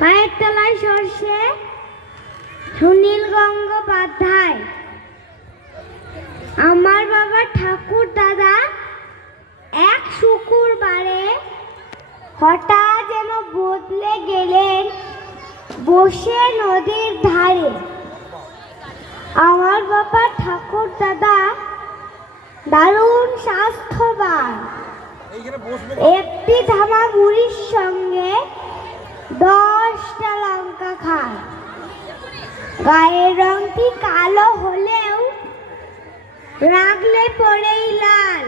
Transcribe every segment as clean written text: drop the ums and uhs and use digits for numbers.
পায়ের তলায় সর্ষে, সুনীল গঙ্গোপাধ্যায়। আমার বাবা ঠাকুর দাদা এক শুক্রবারে হঠাৎ যেন বদলে গেলেন, বসে নদীর ধারে। আমার বাবা ঠাকুর দাদা দারুণ স্বাস্থ্যবান, একটি ধামা মুড়ির সঙ্গে 10টা লঙ্কা খায়। গায়ের রংটি কালো হলেও রাগলে পড়েই লাল।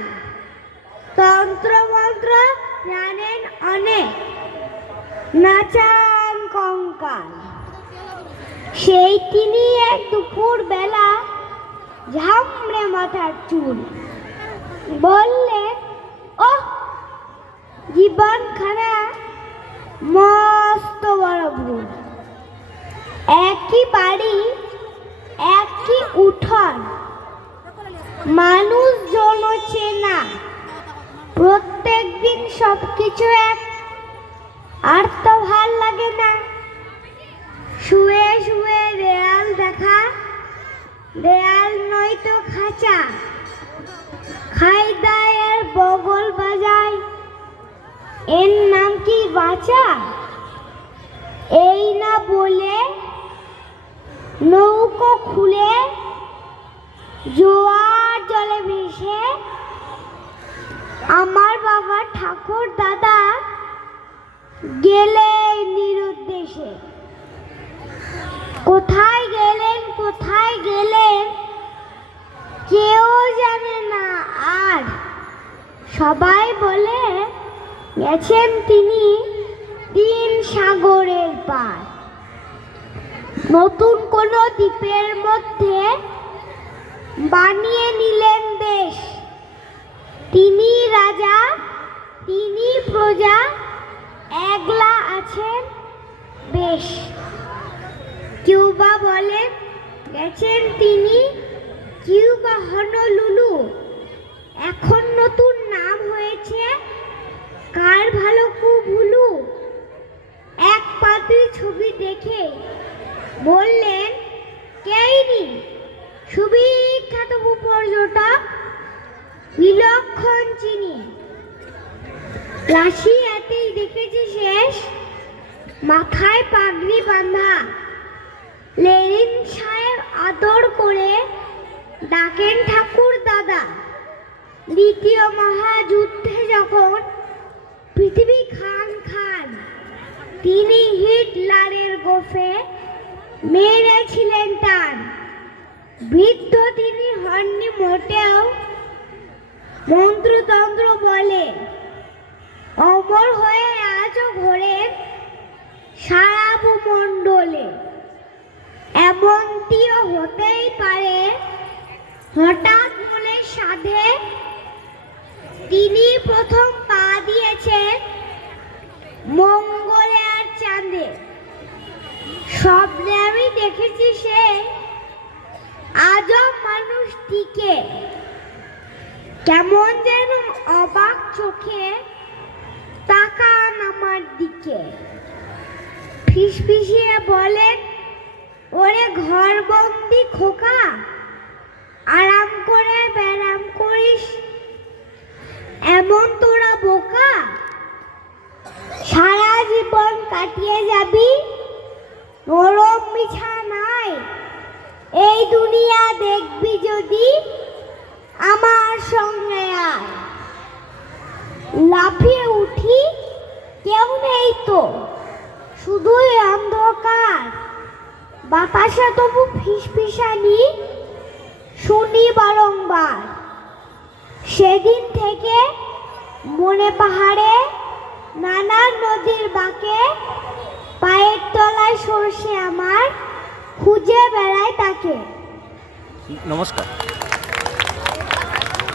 তন্ত্রমন্ত্র জানেন অনেক, নাচান কঙ্কাল। সেই তিনি এক দুপুর বেলা ঝামড়ে মাথার চুল, বললেন, ওহ জীবনখানা মস্ত বড় ভুল। একই বাড়ি, একই উঠোন, মানুষজন চেনা, প্রত্যেক দিন সবকিছু এক, আর তো ভাল লাগে না। শুয়ে শুয়ে দেয়াল দেখা, দেয়াল নয়তো খাঁচা, খাই দায় আর বগল বাজায়, এর নাম কি বাঁচা? এই না বলে নৌকো খুলে জোয়ার জলে ভেসে আমার বাবা ঠাকুর দাদা গেলেন নিরুদ্দেশে। কোথায় গেলেন, কোথায় গেলেন কেউ জানে না আর। সবাই বলে গেছেন তিনি 3 সাগরের পার। নতুন কোন দ্বীপের মধ্যে বানিয়ে নিলেন দেশ। তিনি রাজা, তিনি প্রজা, একলা আছেন বেশ। কেউ বা বলেন গেছেন তিনি কিউবা হনলুলু। এখন নতুন নাম হয়েছে কার ভালো কুভুলু। এক পাতির ছবি দেখে বললেন, কেইনি সুবিখ্যাত পর্যটক বিলক্ষণ চিনি। রাশিয়াতেই দেখেছি শেষ, মাথায় পাগড়ি বাঁধা। লেনিন সাহেব আদর করে ডাকেন ঠাকুর দাদা। দ্বিতীয় মহাযুদ্ধে যখন পৃথিবী খান খান, তিনি হিটলারের গোফে মেরেছিলেন টান। বৃদ্ধ তিনি হননি মোটেও, মন্ত্রতন্ত্র বলে অমর হয়ে আজও ঘোরেন সারা ভূমণ্ডলে। এমনটিও হতেই পারে হঠাৎ মনে সাধে তিনি প্রথম পা দিয়েছেন মঙ্গলে আর চাঁদে। স্বপ্নে আমি দেখেছি সে আজব মানুষটিকে, কেমন যেন অবাক চোখে তাকান আমার দিকে। ফিসফিসিয়ে বলেন, ওরে ঘরবন্দি খোকা, আরাম করে ব্যারাম করিস, এমন তোরা বোকা। সারা জীবন কাটিয়ে যাবি নরম বিছানায়। এই দুনিয়া দেখবি যদি আমার সঙ্গে আয়। লাফিয়ে উঠি, কেউ নেই তো, শুধুই অন্ধকার। বাতাসে তবু ফিসফিসানি শুনি বারংবার। সেদিন থেকে মনে পাহাড়ে, নানান নদীর বাঁকে, পায়ের তলায় সর্ষে আমার খুঁজে বেড়ায় তাকে। নমস্কার।